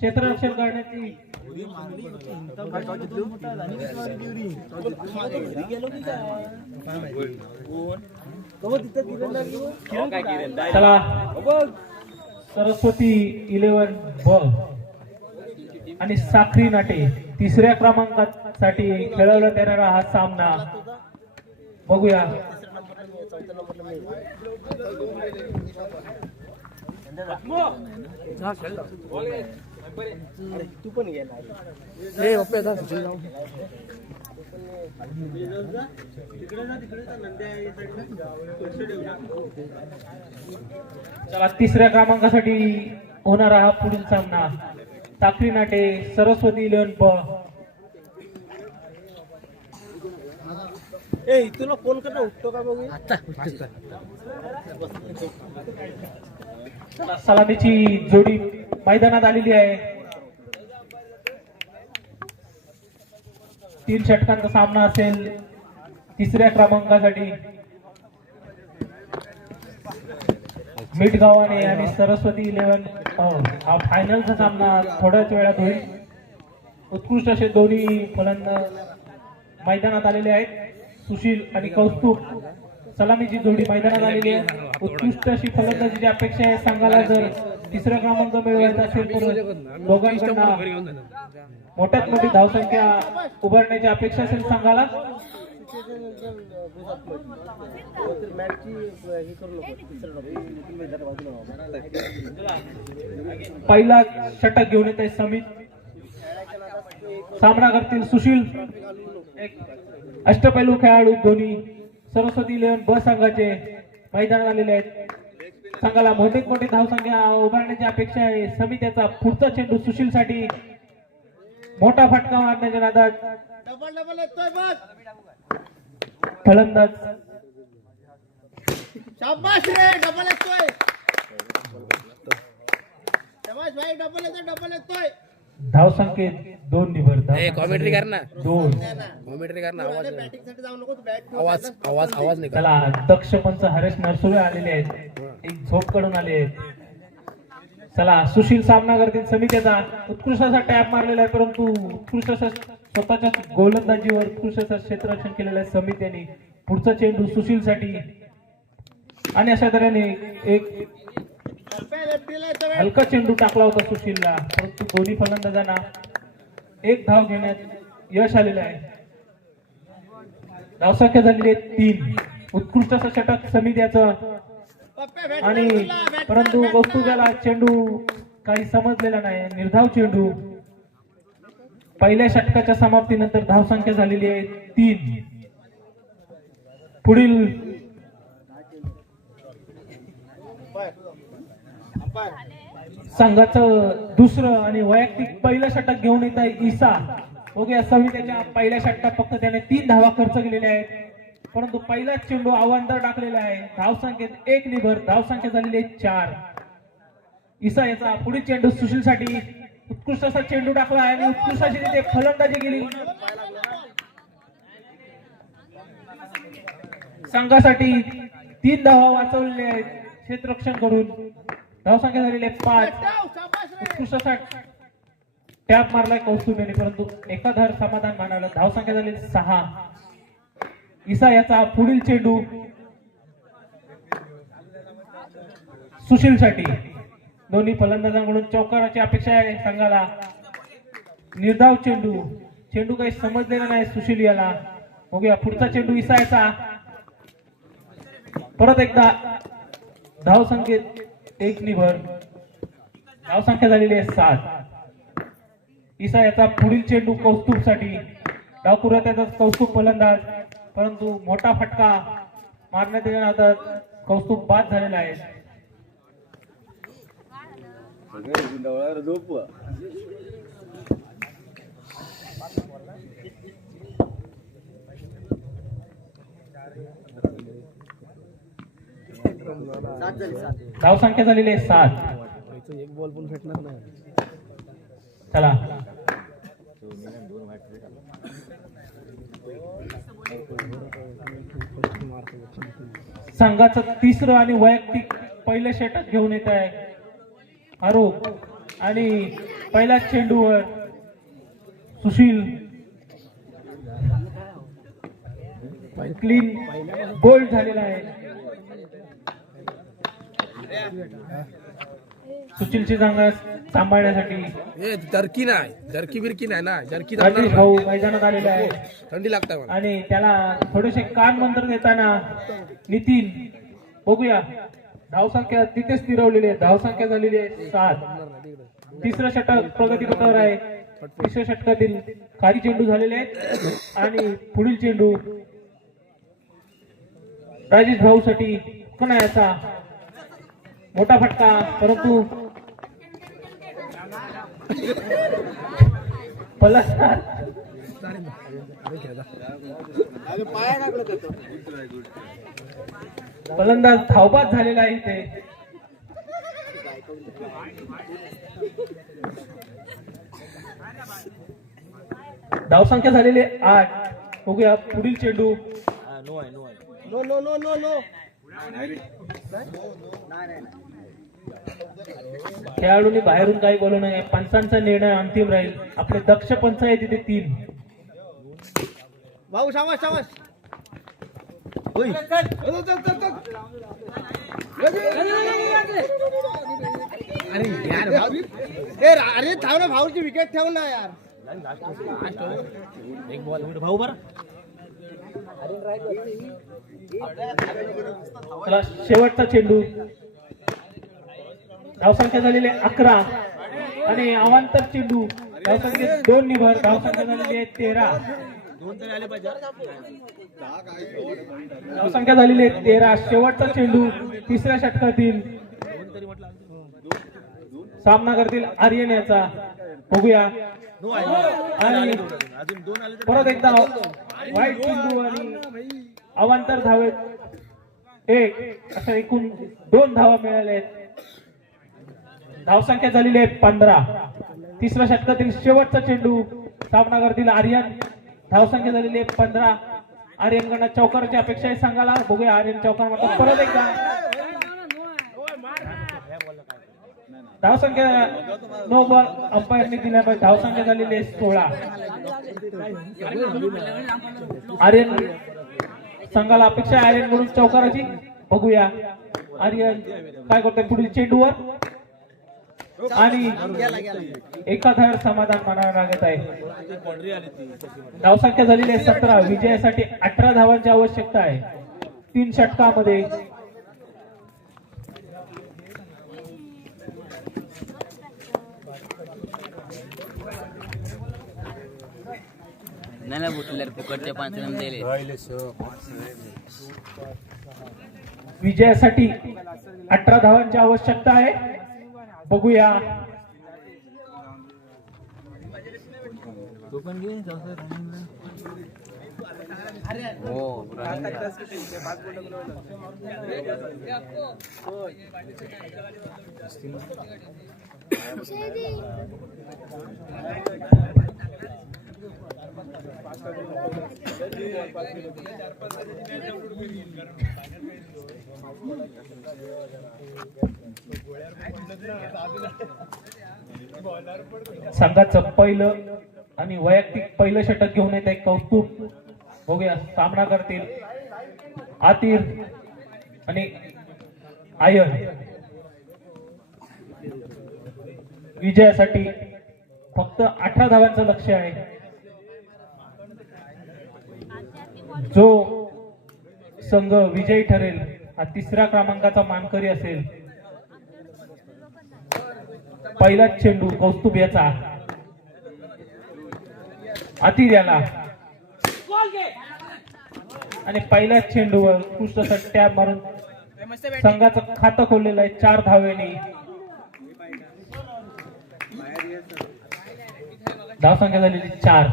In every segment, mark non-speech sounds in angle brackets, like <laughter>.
क्षेत्ररक्षण करण्याची चला. सरस्वती इलेव्हन ब आणि साखरी नाटे. तिसऱ्या क्रमांकासाठी खेळवला जाणारा हा सामना. बघूया. चला तिसऱ्या क्रमांकासाठी होणारा हा पुढील सामना. साखरी नाटे सरस्वती इलेव्हन ब ए तुला फोन कर ना उठतो का बघू? चला, सलामीची जोडी मैदानात आलेली आहे. तीन षटकांचा सामना असेल तिसऱ्या क्रमांकासाठी. मिठगावाने आणि सरस्वती इलेव्हन. हा फायनलचा सामना थोड्याच वेळात होईल. उत्कृष्ट असे दोन्ही फलंदाज मैदानात आलेले आहेत. सुशील आणि कौस्तुभ. सलामीची जोडी मैदानात आलेली आहे. उत्कृष्ट अशी फलंदाजीची अपेक्षा आहे संघाला जर तिसरा क्रमांक मिळवायचा असेल तर दोघांकडनं मोठ्यात मोठी धावसंख्या उभारण्याची अपेक्षा असेल संघाला पहिला षटक घेऊन येत आहे समित सामना करतील सुशील. अष्टपैलू खेळाडू दोन्ही सरस्वती इलेव्हन ब संघाचे मैदानात आलेले आहेत. संघाला मोठे मोठे धावसंख्या उभारण्याची अपेक्षा आहे. समित्याचा पुढचा चेंडू सुशील साठी मोठा फटका मारण्याच्या नादात डबल डबल येतोय बघ फलंदाज शाबाश रे डबल येतोय शाबाश भाई डबल येतोय डबल येतोय धावसंख्येत दोन निभर कॉमेंट्री कर ना दोन. कॉमेंट्री कर ना आवाज बॅटिंगसाठी जाऊ नको तू बॅट आवाज आवाज आवाज नाही त्याला दक्ष पंच हरेश नरसुरे आलेले आहेत. एक झोपकडून आले आहेत. चला सुशील सामना करतील समितीचा उत्कृष्ट असा टॅप मारलेला आहे परंतु उत्कृष्ट असा स्वतःच्या गोलंदाजीवर उत्कृष्ट असं क्षेत्ररक्षण केलेलं आहे समितीने. पुढचा चेंडू सुशील साठी आणि अशा तऱ्हेने एक हलका चेंडू टाकला होता सुशीलला परंतु दोन्ही फलंदाजांना एक धाव घेण्यात यश आलेलं आहे. धावसंख्या झालेली आहे तीन. उत्कृष्ट असं षटक समित्याचं आणि परंतु कौस्तुभाला चेंडू काही समजलेला नाही निर्धाव चेंडू. पहिल्या षटकाच्या समाप्तीनंतर धावसंख्या झालेली आहे तीन. पुढील संघाचं दुसरं आणि वैयक्तिक पहिलं षटक घेऊन येत आहे ईसा ओके हो समितीच्या पहिल्या षटकात फक्त त्याने तीन धावा खर्च केलेल्या आहेत. परंतु पहिलाच चेंडू आव्हानदार टाकलेला आहे. धावसंख्येत एक निभर धावसंख्या झालेली आहे चार. ईसा याचा पुढील चेंडू सुशील साठी उत्कृष्ट असा चेंडू टाकला आहे आणि उत्कृष्ट अशी तिथे फलंदाजी केली. संघासाठी तीन धावा वाचवलेल्या आहेत क्षेत्ररक्षण करून. धावसंख्या झालेली आहे पाच उत्कृष्ट असा टॅप मारलाय कौस्तुभ यांनी परंतु एकाधार समाधान मानवलं धावसंख्या झाली सहा. इसा याचा पुढील चेंडू सुशील साठी दोन्ही फलंदाजांकडून चौकाराची अपेक्षा आहे संघाला. निर्धाव चेंडू. चेंडू काही समजलेला नाही सुशील याला. बघूया पुढचा चेंडू इसा याचा. परत एकदा धावसंख्येत एक निभर धावसंख्या झालेली आहे सात. इसा याचा पुढील चेंडू कौस्तुभसाठी डावपुरा त्याचा कौस्तुभ फलंदाज. परंतु मोठा फटका मारण्यात येणार कौस्तुभ बाद झालेला आहे. धाव संख्या धावसंख्या झालेली आहे सात. एक बॉल पण भेटणार नाही चला. संघाचं तिसरं आणि वैयक्तिक पहिलं षटक घेऊन येत आहे. आरोप आणि पहिल्याच चेंडूवर सुशील. क्लीन गोल्ड झालेला आहे. सुशीलची जागा सांभाळण्यासाठी ए जर्की नाही जर्की बिरकी नाही ना जर्की भाऊ मैदानात आलेला आहे नाही. थंडी लागते आणि त्याला थोडेसे कान मंत्र देताना नितीन बघूया. धावसंख्या तिथेच स्थिरवलेली आहे. धावसंख्या झालेली आहे सात. तिसरं षटक प्रगतीपथावर आहे. तिसऱ्या षटकातील खाली चेंडू झालेले आहेत. आणि पुढील चेंडू राजेश भाऊ साठी पुन्हा याचा मोठा फटका परंतु फलंदाज धावबाद झालेला आहे इथे. धावसंख्या झालेली आहे आठ. बघूया पुढील चेंडू. No no no no no नाही नाही. खेळाडूंनी बाहेरून काही बोलू नये. पंचांचा निर्णय अंतिम राहील. आपले दक्ष पंच आहे तिथे तीन. भाऊ चल, चल. अरे यार अरे थांब ना भाऊची विकेट ठेव ना यार. एक बॉल भाऊ बरं. चला शेवटचा चेंडू. धावसंख्या झालेली आहे अकरा आणि अवांतर चेंडू धावसंख्या दोन निभर धावसंख्या झालेली आहे तेरा. धावसंख्या झालेली आहे तेरा. शेवटचा चेंडू तिसऱ्या षटकातील सामना करतील आर्यन याचा. बघूया. आणि परत एकदा वाईट चेंडू आणि अवांतर धावेत. एक अशा एकूण दोन धावा मिळाल्या आहेत. धावसंख्या झालेली आहे पंधरा. तिसऱ्या षटकातील शेवटचा चेंडू सामना करतील आर्यन. धावसंख्या झालेली आहे पंधरा. आर्यनकडनं चौकाराची अपेक्षा आहे सांगायला. बघूया आर्यन चौकार मात्र परत एकदा. धावसंख्या नो बॉल अंपायरने दिल्या धावसंख्या झालेली आहे सोळा. आर्यन संघाला अपेक्षा आहे आर्यन म्हणून चौकाराची. बघूया. आर्यन काय करतोय पुढील चेंडूवर? आणि गेला गेला एकाधार समाधान मानावं लागत आहे. धावसंख्या झालेली आहे सतरा. विजयासाठी अठरा धावांची आवश्यकता आहे. तीन षटकामध्ये. नाही ना फुकटचे पाच रन दिले. विजयासाठी अठरा धावांची आवश्यकता आहे. बघूया. तू पण घे हो संघाचं पहिलं आणि वैयक्तिक पहिलं षटक घेऊन येत कौतुक. बघूया सामना करतील आतीर आणि आयन. विजयासाठी फक्त अठरा धावांचं लक्ष आहे. जो संघ विजयी ठरेल हा तिसऱ्या क्रमांकाचा मानकरी असेल. पहिलाच चेंडू कौस्तुभ याचा. अति याला आणि पहिल्याच चेंडूवर कृष्ण असा मारून संघाचं खातं खोललेलं आहे चार धावेने धावसंख्या झालेली चार.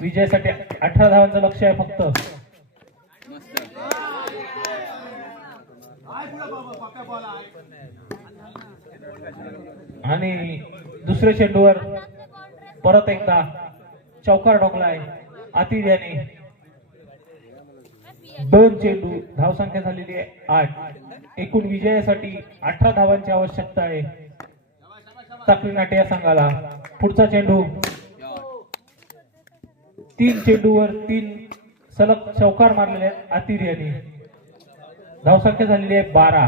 विजयासाठी अठरा धावांचं लक्ष आहे फक्त. आणि दुसऱ्या चेंडूवर परत एकदा चौकार डोकलाय आतील याने दोन चेंडू धावसंख्या झालेली आहे आठ. एकूण विजयासाठी अठरा धावांची आवश्यकता आहे. साखरी नाटे या संघाला. पुढचा चेंडू तीन चेंडूवर तीन सलग चौकार मारलेले आहेत आतिर यांनी धावसंख्या झालेली आहे बारा.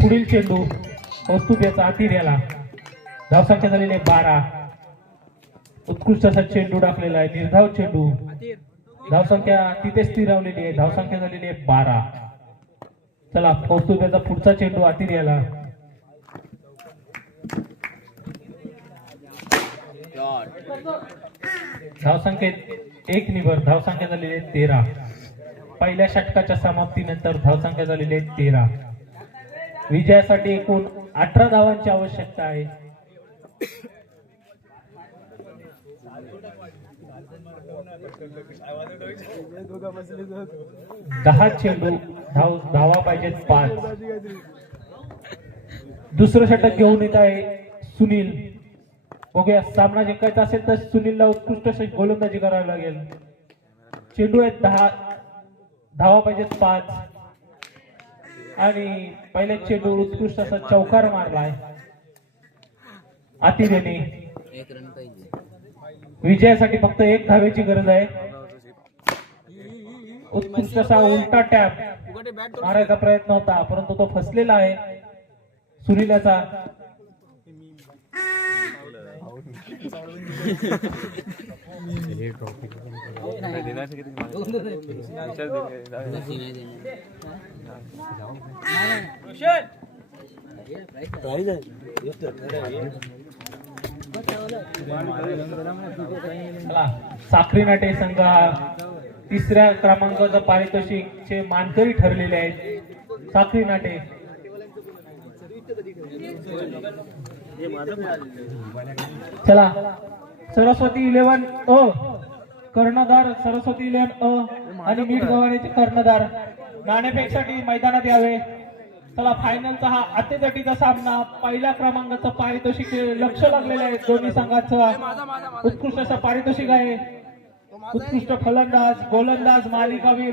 पुढील चेंडू कौस्तुभ याचा आतिर याला. धावसंख्या झालेली आहे बारा. उत्कृष्ट असा चेंडू टाकलेला आहे निर्धाव चेंडू. धावसंख्या तिथे स्थिरावलेली आहे धावसंख्या झालेली आहे बारा. चला कौस्तुभ याचा पुढचा चेंडू आतिर याला धावसंख्येत एक निवर धावसंख्या झालेली आहे तेरा. पहिल्या षटकाच्या समाप्तीनंतर धावसंख्या झालेली आहे तेरा. विजयासाठी एकूण अठरा धावांची आवश्यकता आहे. दहा चेंडू धाव धावा पाहिजेत पाच. दुसरं षटक घेऊन येत आहे सुनील. बघूया सामना जिंकायचा असेल तर सुनीलला उत्कृष्ट गोलंदाजी करावी लागेल. चेंडू आहेत दहा धावा पाहिजेत पाच. आणि पहिल्या चेंडू उत्कृष्ट असा चौकार मारलाय. आतिर एक रन पाहिजे. विजयासाठी फक्त एक धावेची गरज आहे. उत्कृष्ट असा उलटा टॅप. मारायचा प्रयत्न होता परंतु तो फसलेला आहे. सुनीलाचा. <laughs> चला साखरी नाटे संघ हा तिसऱ्या क्रमांकाचं पारितोषिकचे मानकरी ठरलेले आहेत. साखरी नाटे चला सरस्वती इलेव्हन अ कर्णधार सरस्वती इलेव्हन अ आणि मीठ गव्हाणीचे कर्णधार. नाणेफेकसाठी मैदानात यावे. चला फायनलचा हा अत्यतटीचा सामना. पहिल्या क्रमांकाचं पारितोषिक लक्ष लागलेलं आहे. दोन्ही संघाचं उत्कृष्ट असं पारितोषिक आहे. उत्कृष्ट फलंदाज गोलंदाज मालिकावीर